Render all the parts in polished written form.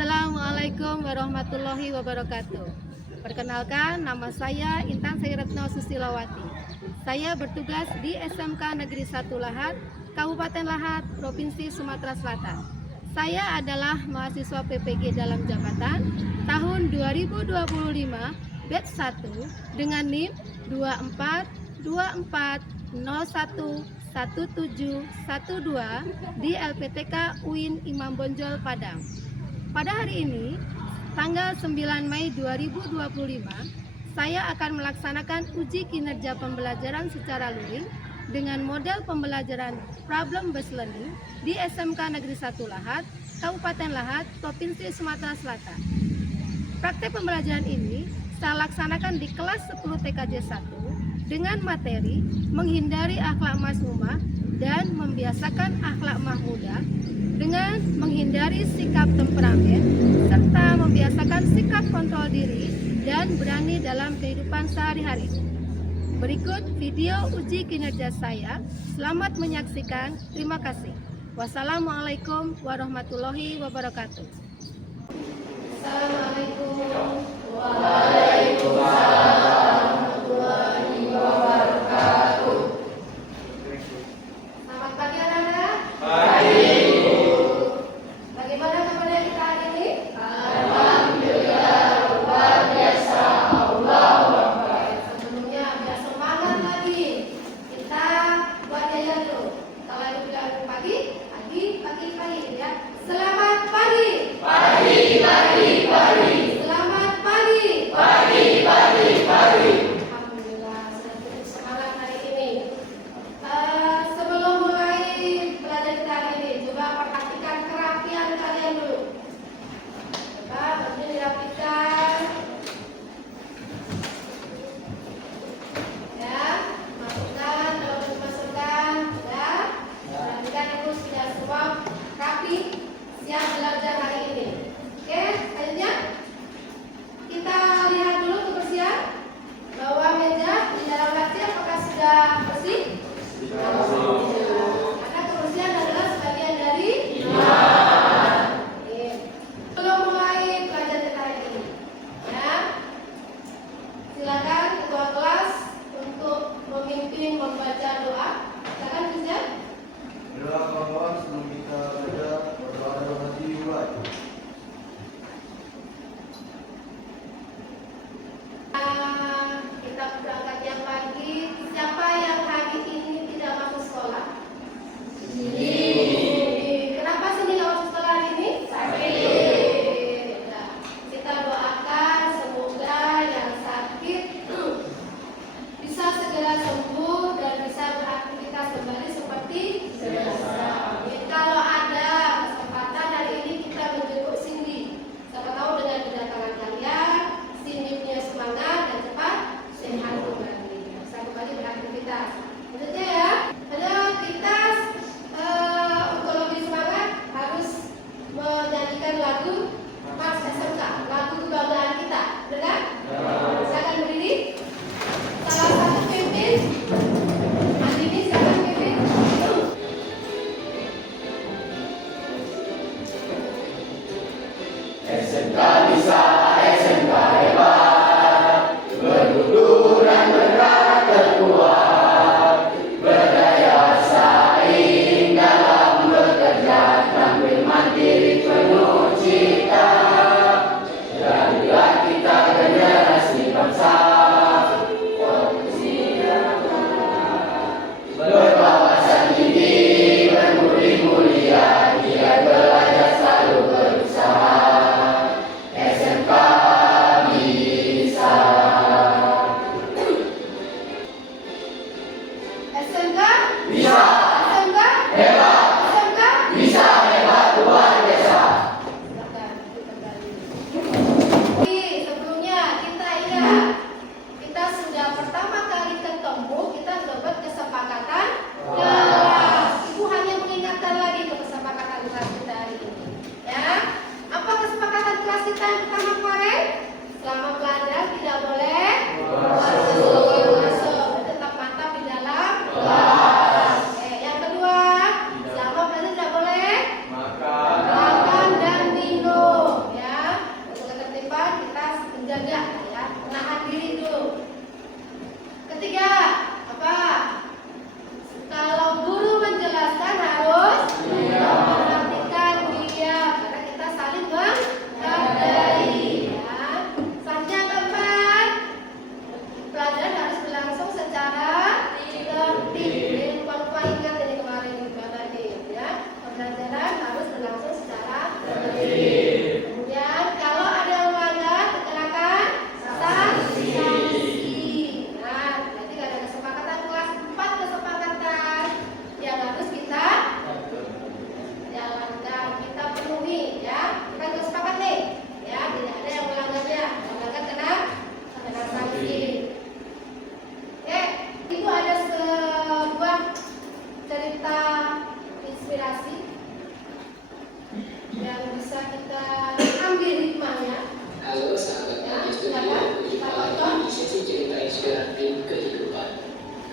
Assalamualaikum warahmatullahi wabarakatuh. Perkenalkan, nama saya Intan Sairetno Susilawati. Saya bertugas di SMK Negeri 1 Lahat, Kabupaten Lahat, Provinsi Sumatera Selatan. Saya adalah mahasiswa PPG dalam jabatan tahun 2025 batch 1 dengan NIM 2424011712 di LPTK UIN Imam Bonjol Padang. Pada hari ini, tanggal 9 Mei 2025, saya akan melaksanakan uji kinerja pembelajaran secara luring dengan model pembelajaran problem based learning di SMK Negeri 1 Lahat, Kabupaten Lahat, Provinsi Sumatera Selatan. Praktek pembelajaran ini saya laksanakan di kelas 10 TKJ 1 dengan materi menghindari akhlak mazmumah dan membiasakan akhlak mahmudah dengan menghindari sikap temperamen serta membiasakan sikap kontrol diri dan berani dalam kehidupan sehari-hari. Berikut video uji kinerja saya. Selamat menyaksikan. Terima kasih. Wassalamualaikum warahmatullahi wabarakatuh. Assalamualaikum warahmatullahi wabarakatuh. Selamat pagi anak-anak. Pagi. Bagaimana kabarnya kita hari ini? Alhamdulillah, luar biasa. Allahu Akbar. Sebelumnya biar semangat lagi. Kita buat aja dulu. Kalau itu bilang pagi ya. Selamat pagi. Pagi. Selamat pagi. Pagi. Alhamdulillah sudah cukup semangat hari ini. Sebelum mulai belajar kita hari ini, coba perhatikan kerapian kalian dulu. Coba baju dirapikan. Ya, masukkan, kalau dimasukkan, ya. Perhatikan itu sudah semua rapi, siap belajar hari ini. Oke, selanjutnya kita lihat dulu kebersihan bawah meja di dalam laci apakah sudah bersih? Karena kebersihan adalah sebagian dari iman. Belum mulai belajar kita hari ini, ya. Silakan ketua kelas untuk memimpin membaca doa. Silakan Ustaz. Doa kawan sebelum kita belajar berdoa dalam hati dimulai. Kita berangkat yang pagi. Siapa yang hari ini tidak masuk sekolah? Kenapa sini nggak masuk sekolah hari ini? Sakit. Nah, kita doakan semoga yang sakit bisa segera sembuh dan bisa beraktivitas kembali seperti biasa. Kalau ada kesempatan hari ini kita menjenguk Cindy. Siapa tahu dengan kedatangan kalian, Cindy punya semangat dan cepat sehat kembali. Bisa kembali beraktivitas. Maksudnya ya, ada kita untuk lebih semangat harus menyanyikan lagu Mars SMK, lagu kebanggaan kita. Benar? Silakan berdiri. Salah satu pimpin. Andini silakan pimpin. SMK bisa, SMK hebat, berguduran bergerak terkuat, berdaya saing dalam bekerja, tampil mandiri penuh cita. Jadilah kita generasi bangsa, berwawasan tinggi, berbudi mulia, giat belajar selalu berusaha. dan bisa kita ambil hikmahnya. Halo sahabat Ya, Magis silakan. Jumpa lagi di sesi cerita inspiratif kehidupan.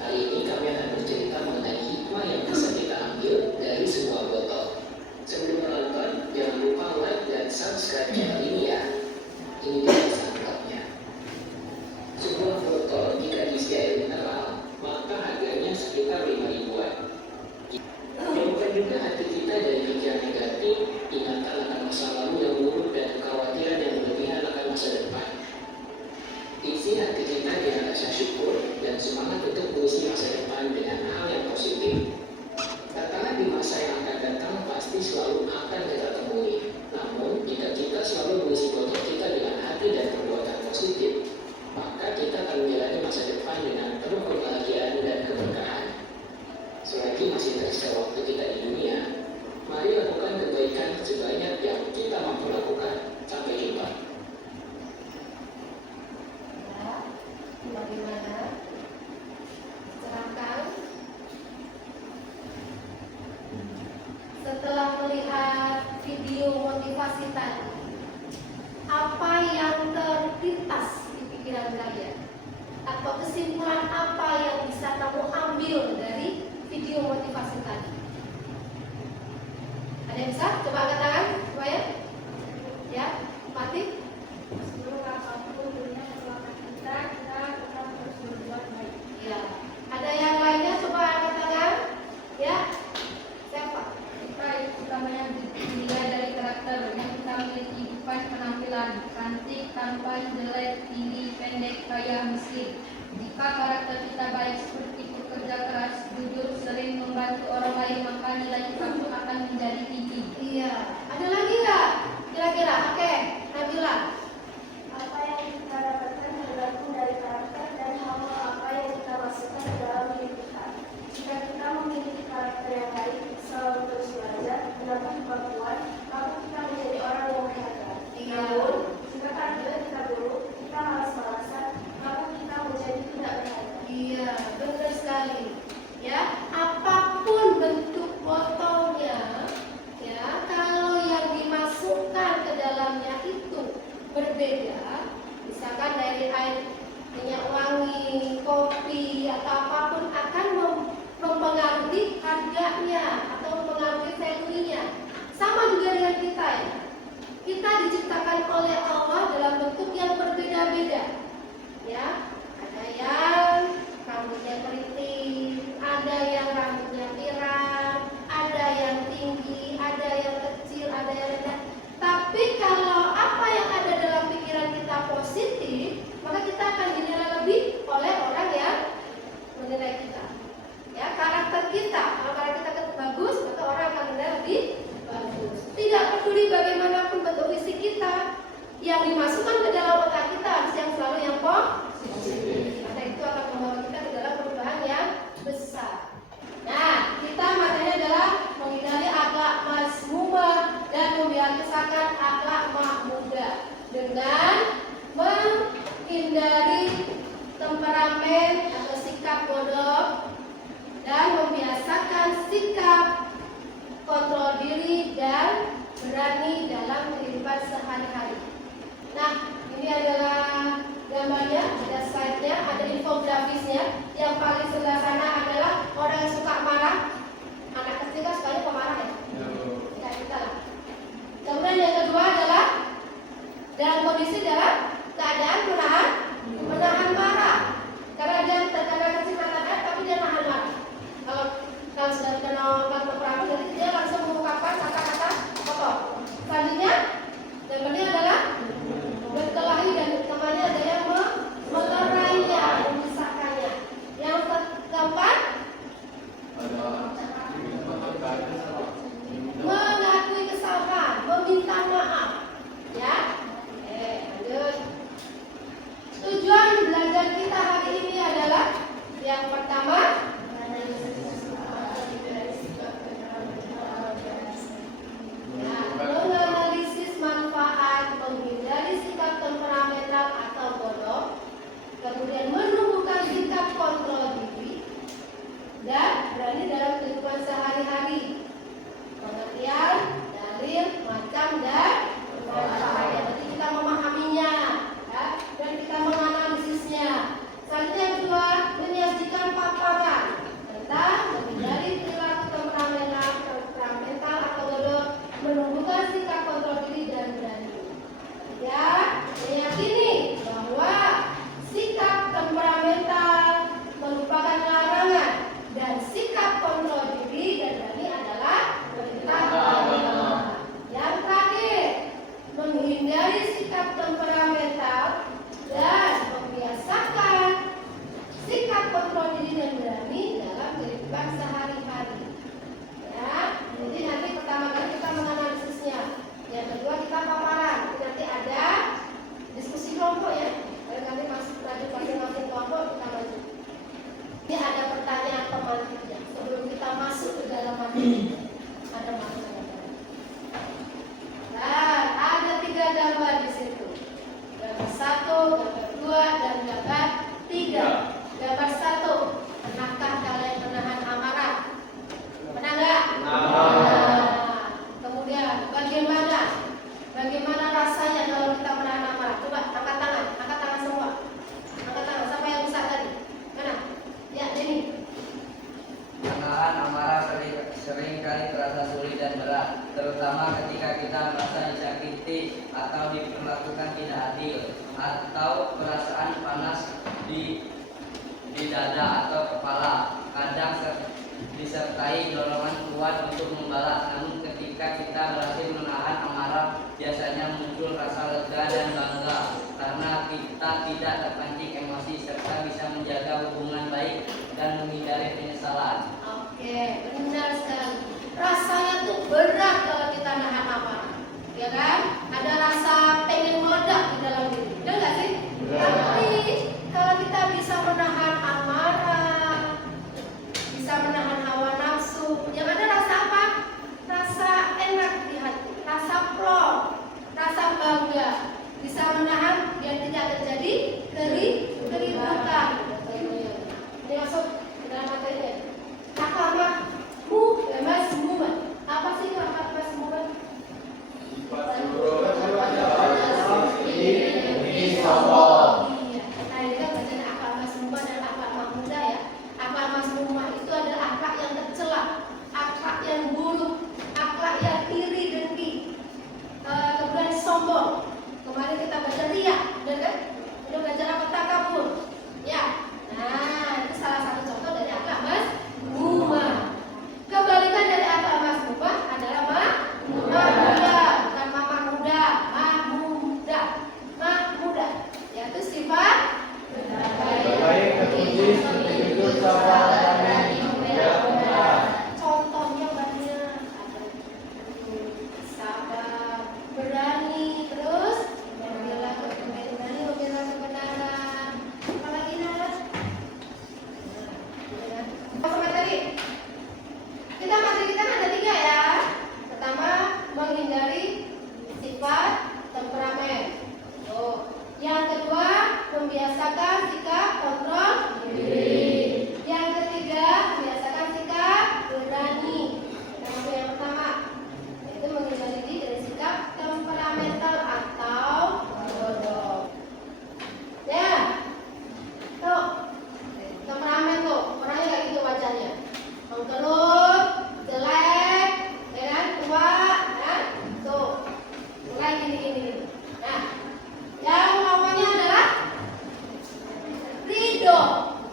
Kali ini kami akan bercerita mengenai hikmah yang bisa kita ambil dari sebuah botol. Sebelum menonton, jangan lupa like dan subscribe channel ini ya. Ini dia selengkapnya. Sebuah botol jika diisi air mineral, maka harganya sekitar 5 ribuan. Jauhkan juga hati kita dari pikiran negatif, ingatan akan masa lalu yang buruk dan kekhawatiran yang berlebihan akan masa depan. Isi hati kita dengan rasa syukur dan semangat untuk mengisi masa depan dengan hal yang positif. Tantangan di masa yang akan datang pasti selalu akan kita temui. Namun, jika kita selalu mengisi botol kita dengan hati dan perbuatan positif, maka kita akan menjalani masa depan dengan penuh kebahagiaan dan keberkahan. Selagi masih tersisa waktu kita di dunia, mari lakukan kebaikan sebanyak yang kita mampu lakukan. Sampai jumpa. Ya, bagaimana? Silakan. Setelah melihat video motivasi tadi, apa yang terlintas di pikiran kalian? Atau kesimpulan apa yang bisa kamu ambil dari video motivasi tadi? Ada yang bisa? Coba angkat tangan, supaya ya, mati. Sebelum apapun dunia melakukan kita tetap harus berbuat baik. Ya, ada yang lainnya? Coba angkat tangan. Ya, siapa? Kita itu utamanya dilihat dari karakter yang kita miliki, bukan penampilan, cantik, tampan, jelek, tinggi, pendek, kaya, miskin. Jika karakter kita baik seperti pekerja keras, jujur, sering membantu orang lain, maka nilai kita pun akan menjadi tinggi. Iya. Ada lagi nggak? Kira-kira? Oke, Nabila. Apa yang kita dapatkan tergantung dari karakter dan hal-hal apa yang kita masukkan ke dalam diri kita. Jika kita memiliki karakter yang baik, selalu terus belajar, mendapat kemampuan, maka kita menjadi orang yang berharga. Iya. Namun, jika karakter kita buruk, kita malas-malasan, maka kita menjadi tidak berharga. Iya, benar sekali. Ya, apapun bentuk botolnya, ya, kalau yang dimasukkan ke dalamnya itu berbeda, misalkan dari air minyak wangi, kopi, atau apapun akan mempengaruhi harganya atau mempengaruhi value-nya. Sama juga dengan kita ya. Kita diciptakan oleh Allah dalam bentuk yang berbeda-beda. Ya, ada yang rambutnya keriting, ada yang rambutnya pirang, ada yang tinggi, ada yang kecil, ada yang rendah. Tapi kalau apa yang ada dalam pikiran kita positif, maka kita akan dinilai lebih oleh orang yang menilai kita. Ya, karakter kita, kalau karakter kita bagus, maka orang akan menilai lebih bagus. Tidak peduli bagaimanapun bentuk fisik kita, yang dimasukkan ke dalam otak kita harus yang selalu yang positif. Maka itu akan membawa kita ke dalam perubahan yang besar. Nah, kita materinya adalah menghindari akhlak mazmumah dan membiasakan akhlak mahmudah dengan menghindari temperamen atau sikap bodoh dan membiasakan sikap kontrol diri dan berani dalam kehidupan sehari-hari. Nah, ini adalah gambarnya, ada slide-nya, ada infografisnya. Yang paling sebelah sana adalah orang yang suka marah. Anak kecil kan sukanya pemarah ya? Ya, kita lah. Kemudian yang kedua adalah dalam kondisi dalam keadaan menahan marah. Karena dia terkadang kecil katakan, tapi dia nahan marah. Kalau sudah kenal peperangan, jadi dia langsung mengungkapkan kata-kata Ya, meyakini bahwa sikap temperamental merupakan larangan dan sikap kontrol diri dan berani adalah perintah agama. Yang terakhir, menghindari sikap temperamental dan membiasakan sikap kontrol diri dan berani dalam kehidupan sehari-hari. Ya, jadi nanti pertama kali kita menganalisisnya, yang kedua kita paparan. Nanti ada diskusi kelompok ya. Nanti masing-masing kelompok kita maju. Ini ada pertanyaan pemantiknya sebelum kita masuk ke dalam materi. Ada materi. Nah, ada 3 gambar di situ. Gambar 1, gambar 2, dan gambar 3. Gambar 1, pernahkah kalian menahan amarah? Pernah nggak? Nah, kemudian bagaimana rasanya kalau kita menahan amarah? Coba angkat tangan semua. Angkat tangan, siapa yang bisa tadi? Mana? Ya, Denny. Menahan amarah sering kali terasa sulit dan berat, terutama ketika kita merasa disakiti atau diperlakukan tidak adil, atau perasaan panas di dada atau kepala. Kadang disertai dorongan kuat untuk membalas. Namun ketika kita berhasil menahan amarah, biasanya muncul rasa lega dan bangga karena kita tidak terpancing emosi serta bisa menjaga hubungan baik dan menghindari penyesalan. Oke, benar sekali. Rasanya tuh berat kalau kita nahan amarah, ya kan? Ada rasa pengen meledak di dalam diri, benar nggak sih? Tapi kalau kita bisa menahan amarah, bisa menahan hawa nafsu, yang ada rasa apa? Rasa enak di hati, rasa plong, rasa bangga, bisa menahan biar tidak terjadi keributan. Ini masuk ke dalam materinya. Akhlakmu bebas movement. Apa sih itu akhlak bebas movement? Iya. Nah, ini kan bacaan akhlak masmumah dan akhlak mahmudah ya. Akhlak masmumah itu adalah akhlak yang tercela, akhlak yang buruk, akhlak yang iri dengki, kemudian sombong. Kemarin kita baca riya, benar kan? Kita belajar apa? Takabur. Ya. Nah, itu salah satu contoh dari akhlak masmumah. Kebalikan dari akhlak masmumah adalah mahmudah, bukan mamah muda, mahmudah. Mahmudah, yaitu sifat Baik, terpuji, terhidup, sabar, dan contohnya banyak. Sabar, berani, terus membela kebenaran. Apalagi Nas? Apa materi? Materi kita ada 3 ya. Pertama, menghindari sifat temperamen. Yang kedua, membiasakan sikap kontrol diri. Yang ketiga, membiasakan sikap berani. Kita masuk yang pertama, yaitu menghindari diri dari sikap temperamental atau bodoh. Ya, tuh temperamen tuh orangnya kayak gitu wajahnya, mengkerut, jelek, ya kan, tua, ya, tuh mulai gini. Nah, yang lawannya adalah ridho,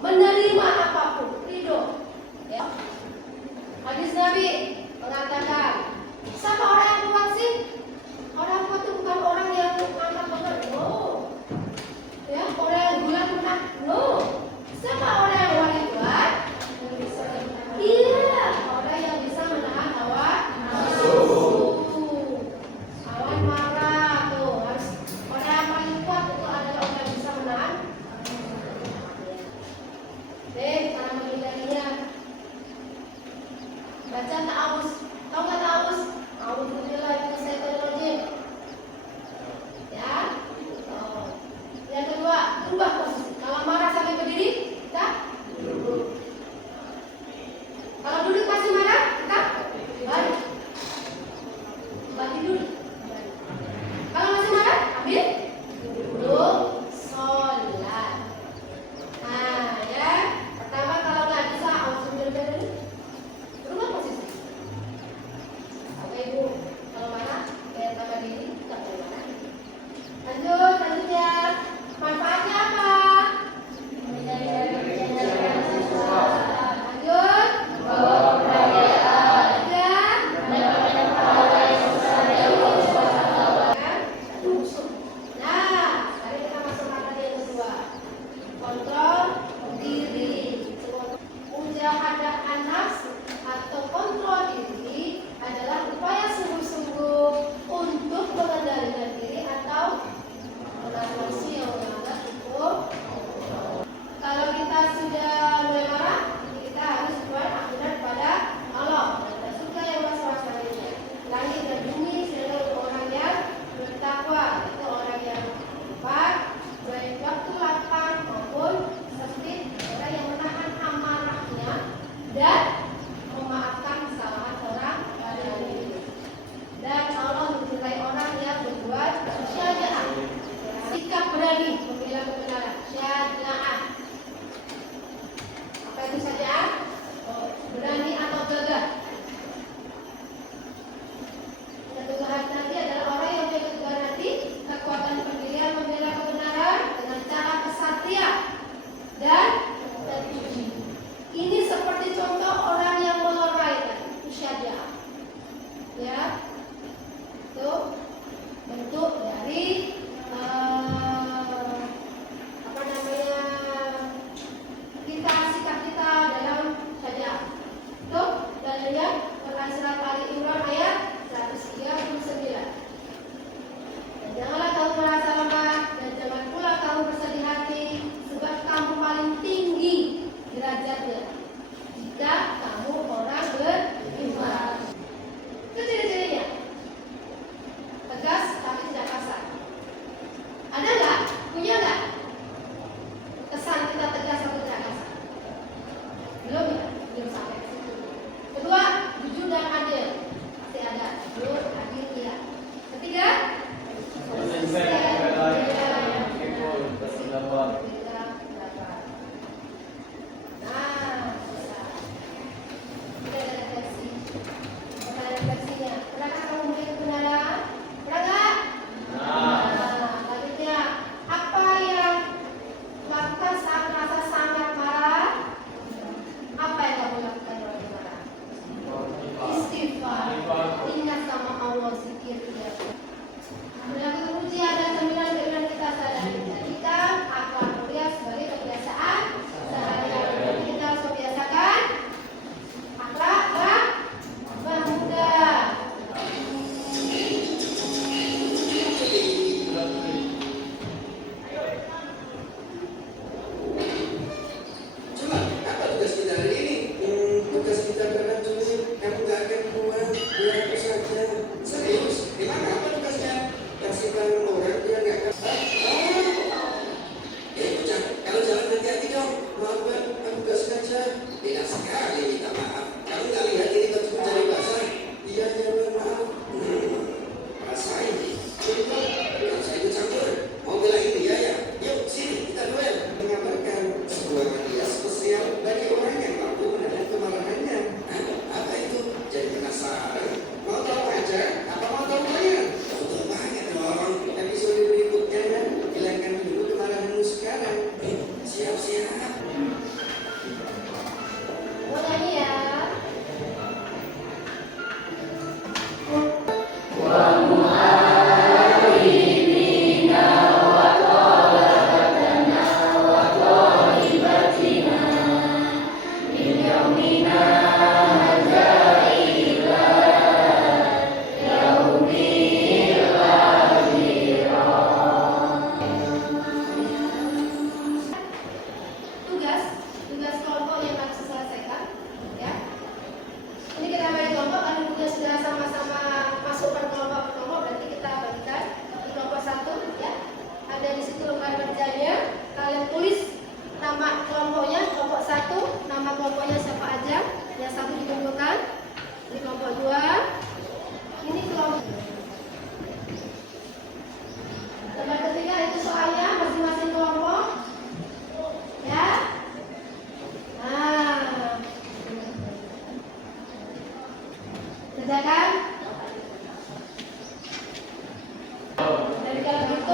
menerima apapun, ridho. Ya. Hadis Nabi mengatakan, siapa orang yang kuat sih? Orang kuat itu bukan orang yang angkat beban, no. Ya, orang yang bulat menang, no. Siapa orang yang paling kuat? Iya, orang yang bisa menahan hawa nafsu. Awan marah tuh harus orang yang paling kuat itu adalah orang yang bisa menahan. Cara menghindarinya, baca ta'awuz. Tahu nggak ta'awuz? A'udzubillahi minasyaitonirrajim. Ya. Yang kedua, ubah posisi. Kalau marah sampai berdiri, kita duduk. Kalau duduk masih marah, kita balik. Balik duduk. Kalau masih marah, ambil duduk, sholat. Nah, ya. Pertama kalau nggak bisa, auzubillahi, berubah posisi. Bapak Ibu, kalau marah, kayak tambah diri, kita boleh marah.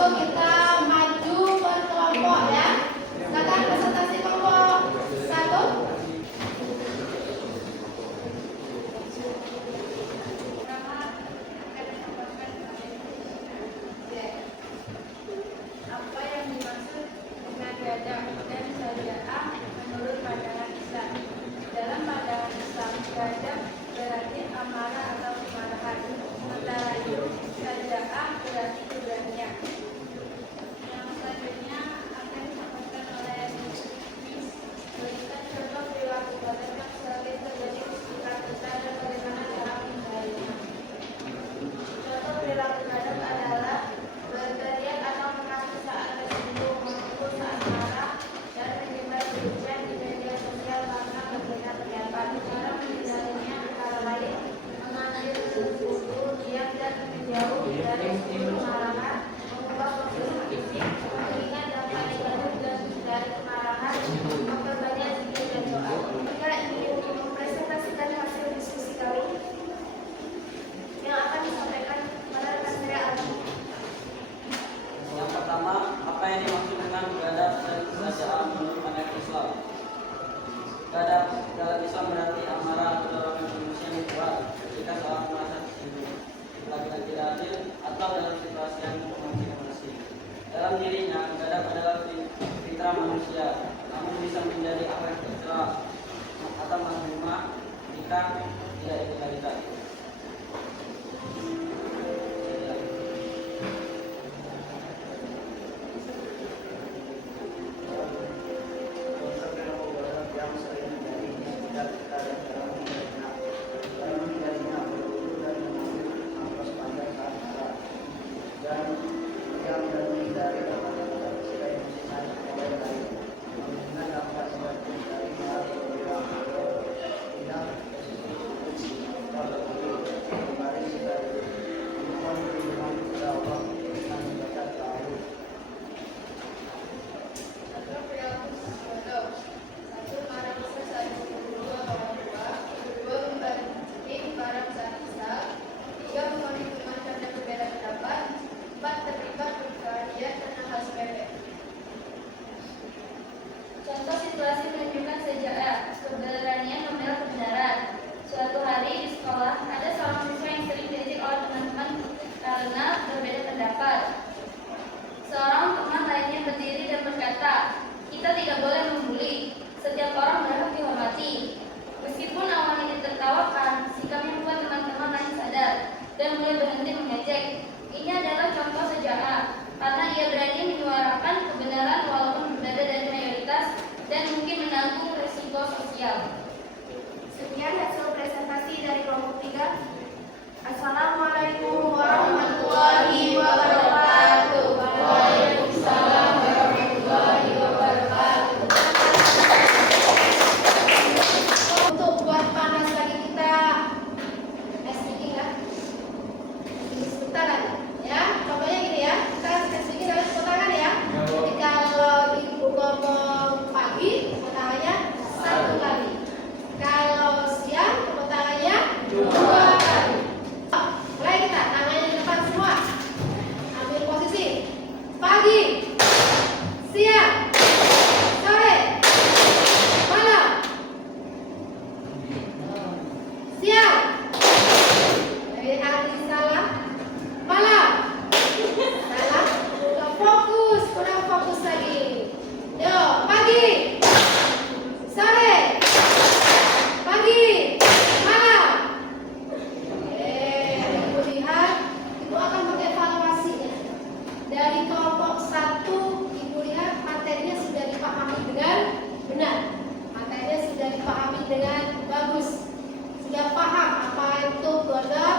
itu kita maju berkelompok ya. Silakan presentasi kelompok 1. Apa yang dimaksud dengan gadab dan syariah menurut pandangan Islam? Dalam pandangan Islam, gadab berarti amarah atau kemarahan, sementara itu syariah berarti keberanian. Yang selanjutnya akan disampaikan oleh Miss. Berikan contoh perilaku gadab yang sering terjadi di sekitar kita dan bagaimana cara menghindarinya. Contoh perilaku gadab adalah berteriak atau mengaku saat tersinggung, memukul saat marah, dan menyebar berita di media sosial karena berbeda pendapat. Cara menghindarinya antara lain mengambil wudhu, diam dan menjauh dari sumber kemarahan, mengubah posisi fisik, mengingat dampak negatif dan dari kemarahan, memperbanyak zikir dan doa. Kita ingin mempresentasikan hasil diskusi kali yang akan disampaikan pada rekan saya Aldi. Yang pertama, apa yang dimaksud dengan gadab dan syariah menurut pandangan Islam? Gadab dalam Islam berarti amarah atau dorongan emosi yang kuat ketika seorang merasa tersinggung, dilakukan tidak adil, atau dalam situasi yang memancing emosi. Dalam dirinya, gadab adalah fitrah manusia, namun bisa menjadi afek tercela atau mazmumah jika tidak dikendalikan. yang sering terjadi di sekitar kita dan cara menghindarinya. Cara menghindarinya berwudhu dan mengambil nafas panjang saat marah, dan diam dan menghindari kata-kata ketika emosi naik oleh lain. Mengingat dampak negatif dari marah berbeda atau tidak posisi kita berdiri kembali kita memohon perlindungan kepada Allah dengan membaca ta'awudz. Contoh perilaku bodoh. 1. Marah besar saat dipukul orang tua. 2. Membanding barang saat kesal. 3. Mengalami teman karena berbeda pendapat. 4. Terlibat perkelahian karena hal sepele. Contoh situasi menunjukkan sejarah keberanian membela kebenaran. Suatu hari di sekolah ada seorang siswa yang sering diejek oleh teman-teman karena berbeda pendapat. Seorang teman lainnya berdiri dan berkata, "Kita tidak boleh membuli. Setiap orang berhak dihormati." Meskipun awalnya ditertawakan, sikap yang membuat teman-teman lain sadar dan mulai berhenti mengejek. Ini adalah contoh sejarah karena ia berani menyuarakan kebenaran walaupun berbeda dari mayoritas dan mungkin menanggung risiko sosial. Sekian hasil presentasi dari kelompok 3. Assalamualaikum warahmatullahi wabarakatuh. Waalaikumsalam warahmatullahi wabarakatuh. Untuk buat panas lagi kita speaking ya. Sebentar lagi ya. Contohnya gini ya. Kita speaking harus tepuk tangan ya. Jadi kalau ibu ngomong pagi, tepuk tangannya 1 kali. Kalau siang, tepuk tangannya 2 kali. Mulai kita tangannya di depan semua. Ambil posisi. Pagi, siang, sore, malam. Siang. Ada salah. Malam. Salah. Udah fokus, kurang fokus lagi. Yo, pagi, sore, pagi, malam. Ibu lihat, ibu akan mengevaluasinya. Dari kelompok 1, ibu lihat materinya sudah dipahami dengan benar. Materinya sudah dipahami dengan bagus. Sudah paham apa itu godok,